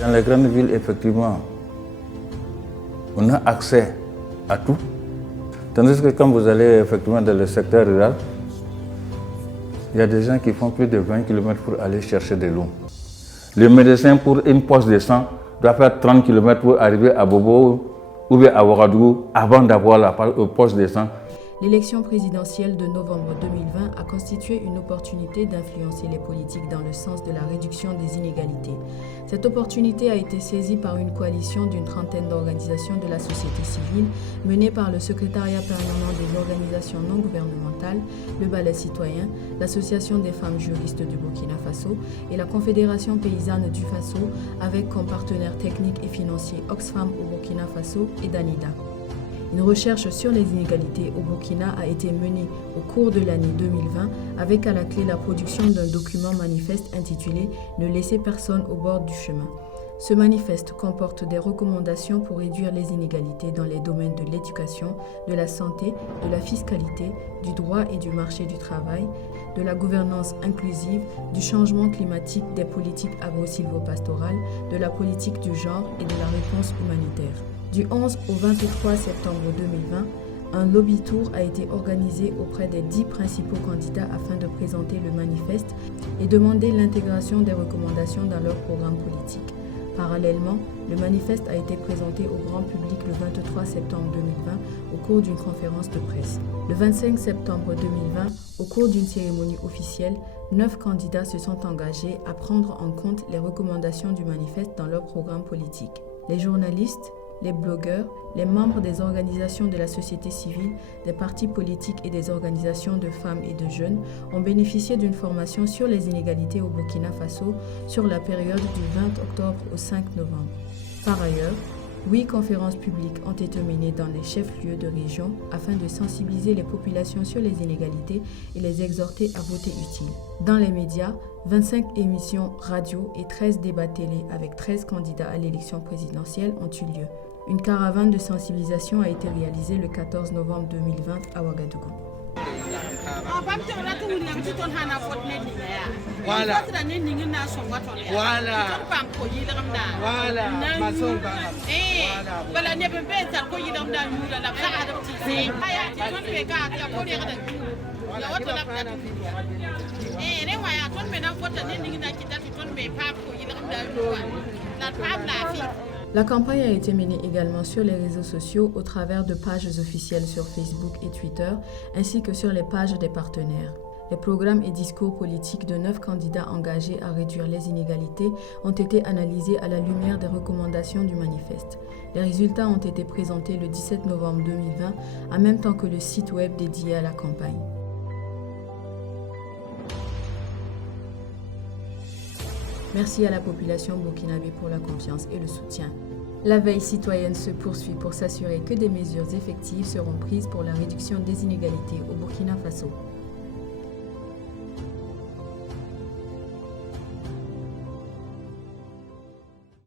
Dans les grandes villes, effectivement, on a accès à tout. Tandis que quand vous allez effectivement dans le secteur rural, il y a des gens qui font plus de 20 km pour aller chercher de l'eau. Le médecin, pour une poche de sang, doit faire 30 km pour arriver à Bobo ou bien à Ouagadougou avant d'avoir la poche de sang. L'élection présidentielle de novembre 2020 a constitué une opportunité d'influencer les politiques dans le sens de la réduction des inégalités. Cette opportunité a été saisie par une coalition d'une trentaine d'organisations de la société civile menée par le secrétariat permanent des organisations non gouvernementales, le Balai citoyen, l'Association des femmes juristes du Burkina Faso et la Confédération paysanne du Faso avec comme partenaires techniques et financiers Oxfam au Burkina Faso et Danida. Une recherche sur les inégalités au Burkina a été menée au cours de l'année 2020 avec à la clé la production d'un document manifeste intitulé « Ne laissez personne au bord du chemin ». Ce manifeste comporte des recommandations pour réduire les inégalités dans les domaines de l'éducation, de la santé, de la fiscalité, du droit et du marché du travail, de la gouvernance inclusive, du changement climatique, des politiques agro-silvopastorales, de la politique du genre et de la réponse humanitaire. Du 11 au 23 septembre 2020, un lobby tour a été organisé auprès des 10 principaux candidats afin de présenter le manifeste et demander l'intégration des recommandations dans leur programme politique. Parallèlement, le manifeste a été présenté au grand public le 23 septembre 2020 au cours d'une conférence de presse. Le 25 septembre 2020, au cours d'une cérémonie officielle, 9 candidats se sont engagés à prendre en compte les recommandations du manifeste dans leur programme politique. Les journalistes, les blogueurs, les membres des organisations de la société civile, des partis politiques et des organisations de femmes et de jeunes ont bénéficié d'une formation sur les inégalités au Burkina Faso sur la période du 20 octobre au 5 novembre. Par ailleurs, 8 conférences publiques ont été menées dans les chefs-lieux de région afin de sensibiliser les populations sur les inégalités et les exhorter à voter utile. Dans les médias, 25 émissions radio et 13 débats télé avec 13 candidats à l'élection présidentielle ont eu lieu. Une caravane de sensibilisation a été réalisée le 14 novembre 2020 à Ouagadougou. La campagne a été menée également sur les réseaux sociaux au travers de pages officielles sur Facebook et Twitter, ainsi que sur les pages des partenaires. Les programmes et discours politiques de 9 candidats engagés à réduire les inégalités ont été analysés à la lumière des recommandations du manifeste. Les résultats ont été présentés le 17 novembre 2020, en même temps que le site web dédié à la campagne. Merci à la population burkinabé pour la confiance et le soutien. La veille citoyenne se poursuit pour s'assurer que des mesures effectives seront prises pour la réduction des inégalités au Burkina Faso.